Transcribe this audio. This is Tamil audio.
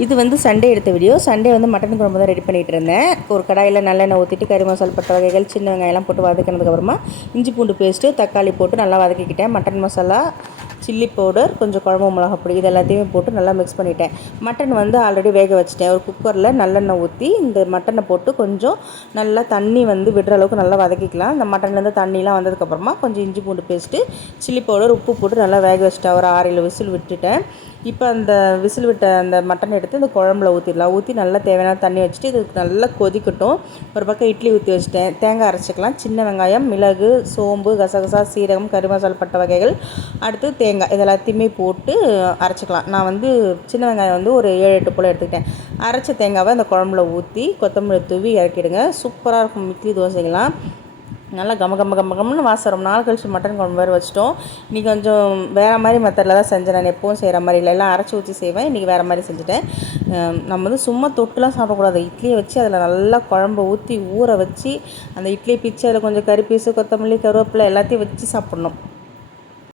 இது வந்து சண்டே எடுத்த வீடியோ. சண்டே வந்து மட்டன் குழம்பு தான் ரெடி பண்ணிகிட்டு இருந்தேன். ஒரு கடாயில் நல்லெண்ணெய் ஊற்றிட்டு கறி மசாலா பட்ட வகைகள் சின்ன வெங்காயம்லாம் போட்டு வதக்கினதுக்கப்புறமா இஞ்சி பூண்டு பேஸ்ட்டு தக்காளி போட்டு நல்லா வதக்கிக்கிட்டேன். மட்டன் மசாலா, சில்லி பவுடர், கொஞ்சம் குழம்பு மிளகாப்பொடி இது எல்லாத்தையுமே போட்டு நல்லா மிக்ஸ் பண்ணிட்டேன். மட்டன் வந்து ஆல்ரெடி வேக வச்சுட்டேன். ஒரு குக்கரில் நல்லெண்ணெய் ஊற்றி இந்த மட்டனை போட்டு கொஞ்சம் நல்லா தண்ணி வந்து விடுற அளவுக்கு நல்லா வதக்கிக்கலாம். இந்த மட்டன்லேருந்து தண்ணிலாம் வந்ததுக்கப்புறமா கொஞ்சம் இஞ்சி பூண்டு பேஸ்ட்டு, சில்லி பவுடர், உப்பு போட்டு நல்லா வேக வச்சுட்டேன். ஒரு 6-7 விசில் விட்டுட்டேன். இப்போ அந்த விசில் விட்ட அந்த மட்டன் எடுத்து இந்த குழம்புல ஊற்றிடலாம். ஊற்றி நல்லா தேவையான தண்ணி வச்சுட்டு இது நல்லா கொதிக்கட்டும். ஒரு பக்கம் இட்லி ஊற்றி வச்சுட்டேன். தேங்காய் அரைச்சிக்கலாம். சின்ன வெங்காயம், மிளகு, சோம்பு, கசகசா, சீரகம், கறி மசாலா பட்ட வகைகள், அடுத்து தேங்காய் இது எல்லாத்தையுமே போட்டு அரைச்சிக்கலாம். நான் வந்து சின்ன வெங்காயம் வந்து ஒரு 7-8 போல் எடுத்துக்கிட்டேன். அரைச்ச தேங்காவை அந்த குழம்புல ஊற்றி கொத்தமல்லி தூவி இறக்கிடுங்க. சூப்பராக இருக்கும் இட்லி தோசைகள்லாம். நல்லா கம்மன்னு வாசம். ரொம்ப நாள் கழிச்சு மட்டன் குழம்பு வேறு வச்சிட்டோம். இன்றைக்கி கொஞ்சம் வேறு மாதிரி மெத்தடில் தான் செஞ்சேன். நான் எப்போவும் செய்கிற மாதிரி இல்லை, எல்லாம் அரைச்சி ஊற்றி செய்வேன். இன்றைக்கி வேறு மாதிரி செஞ்சுட்டேன். நம்ம வந்து சும்மா தொட்டுலாம் சாப்பிடக்கூடாது. இட்லியை வச்சு அதில் நல்லா குழம்பு ஊற்றி ஊற வச்சு அந்த இட்லியை பிச்சு அதில் கொஞ்சம் கறி பீஸு, கொத்தமல்லி, கருவேப்பிலை எல்லாத்தையும் வச்சு சாப்பிட்ணும்.